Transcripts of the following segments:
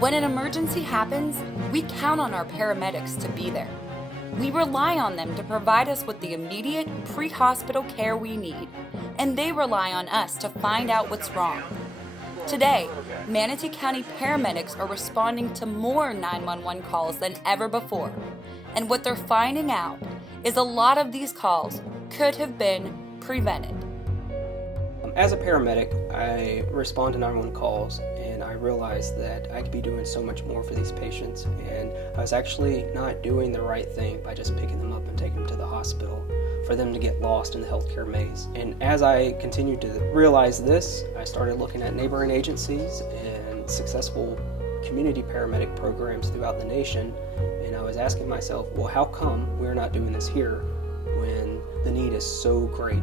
When an emergency happens, we count on our paramedics to be there. We rely on them to provide us with the immediate pre-hospital care we need, and they rely on us to find out what's wrong. Today, Manatee County paramedics are responding to more 911 calls than ever before, and what they're finding out is a lot of these calls could have been prevented. As a paramedic, I respond to 911 calls, and I realized that I could be doing so much more for these patients, and I was actually not doing the right thing by just picking them up and taking them to the hospital for them to get lost in the healthcare maze. And as I continued to realize this, I started looking at neighboring agencies and successful community paramedic programs throughout the nation, and I was asking myself, well, how come we're not doing this here when the need is so great?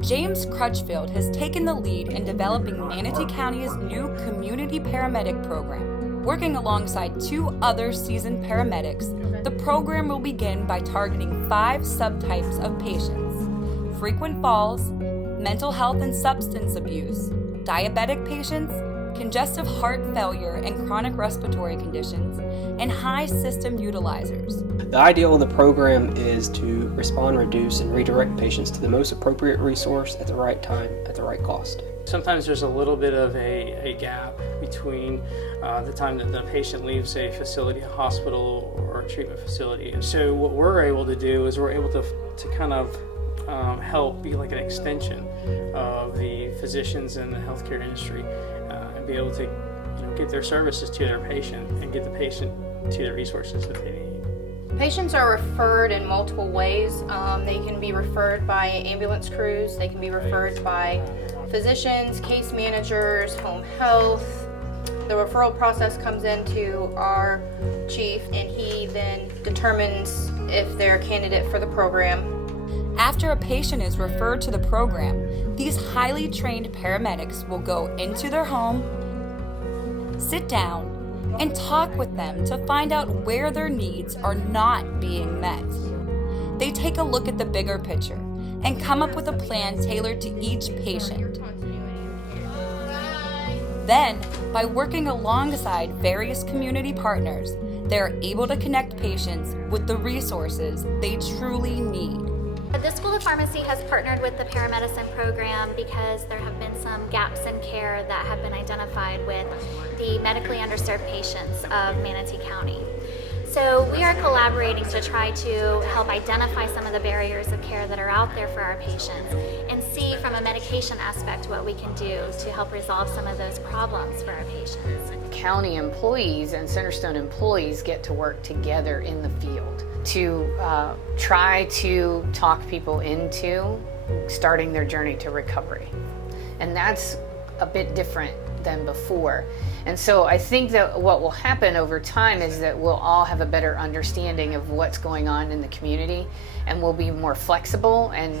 James Crutchfield has taken the lead in developing Manatee County's new community paramedic program. Working alongside 2 other seasoned paramedics, the program will begin by targeting 5 subtypes of patients: frequent falls, mental health and substance abuse, diabetic patients, congestive heart failure and chronic respiratory conditions, and high system utilizers. The ideal of the program is to respond, reduce, and redirect patients to the most appropriate resource at the right time, at the right cost. Sometimes there's a little bit of a gap between the time that the patient leaves a facility, a hospital, or a treatment facility. And so what we're able to do is we're able to kind of help be like an extension of the physicians in the healthcare industry and be able to get their services to their patient and get the patient to the resources that they need. Patients are referred in multiple ways. They can be referred by ambulance crews, they can be referred by physicians, case managers, home health. The referral process comes into our chief, and he then determines if they're a candidate for the program. After a patient is referred to the program, these highly trained paramedics will go into their home, sit down, and talk with them to find out where their needs are not being met. They take a look at the bigger picture and come up with a plan tailored to each patient. Then, by working alongside various community partners, they are able to connect patients with the resources they truly need. The School of Pharmacy has partnered with the Paramedicine program because there have been some gaps in care that have been identified with the medically underserved patients of Manatee County. So we are collaborating to try to help identify some of the barriers of care that are out there for our patients and see from a medication aspect what we can do to help resolve some of those problems for our patients. County employees and Centerstone employees get to work together in the field to try to talk people into starting their journey to recovery. And that's a bit different than before. And so I think that what will happen over time is that we'll all have a better understanding of what's going on in the community, and we'll be more flexible and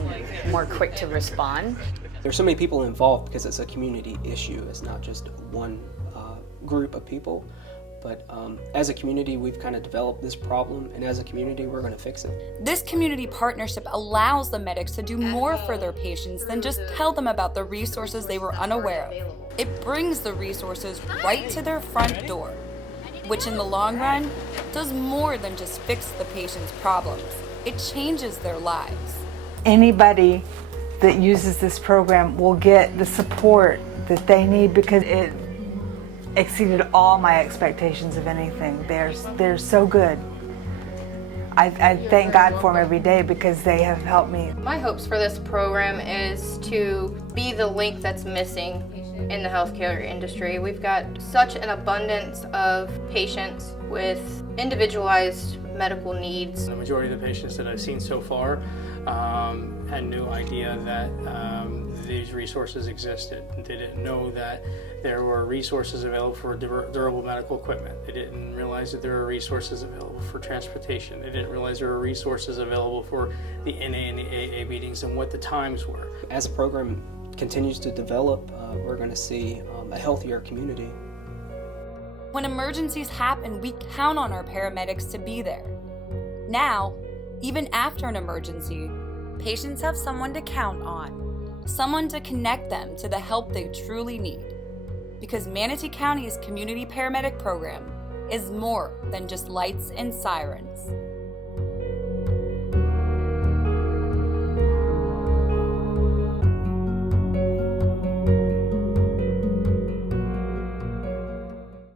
more quick to respond. There's so many people involved because it's a community issue. It's not just one group of people. But as a community, we've kind of developed this problem, and as a community, we're going to fix it. This community partnership allows the medics to do more for their patients than just tell them about the resources they were unaware of. It brings the resources right to their front door, which in the long run does more than just fix the patient's problems. It changes their lives. Anybody that uses this program will get the support that they need because it exceeded all my expectations of anything. They're so good. I thank God for them every day because they have helped me. My hopes for this program is to be the link that's missing in the healthcare industry. We've got such an abundance of patients with individualized medical needs. The majority of the patients that I've seen so far had no idea that these resources existed. They didn't know that there were resources available for durable medical equipment. They didn't realize that there were resources available for transportation. They didn't realize there were resources available for the NA and the AA meetings and what the times were. As the program continues to develop, we're going to see a healthier community. When emergencies happen, we count on our paramedics to be there. Now, even after an emergency, patients have someone to count on, someone to connect them to the help they truly need. because Manatee County's community paramedic program is more than just lights and sirens.